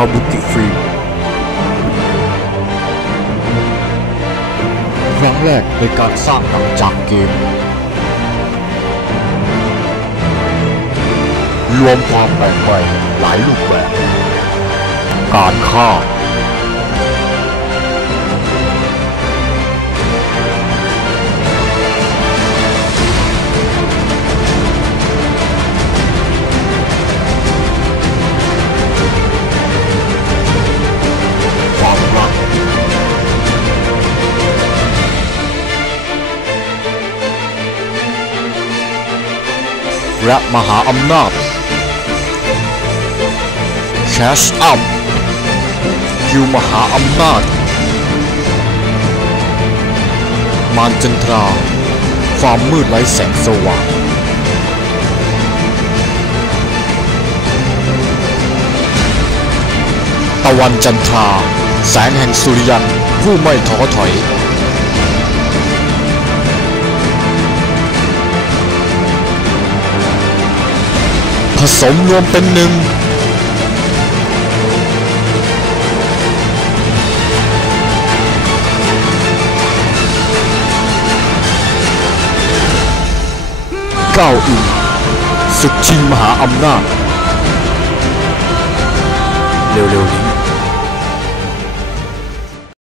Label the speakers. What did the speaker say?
Speaker 1: าบุกิฟรีครั้งแรกในการสร้างหนังจากเกม รวมความแปลกใหม่หลายรูปแบบ การฆ่า และมหาอำนาจ Cash Up คิวมหาอำนาจ มารจันทรา ความมืดไร้แสงสว่างตะวันจันทรา แสงแห่งสุริยันผู้ไม่ท้อถอย สมรวมเป็นหนึ่งก้าวอินศึกชิงมหาอำนาจเร็วๆนี้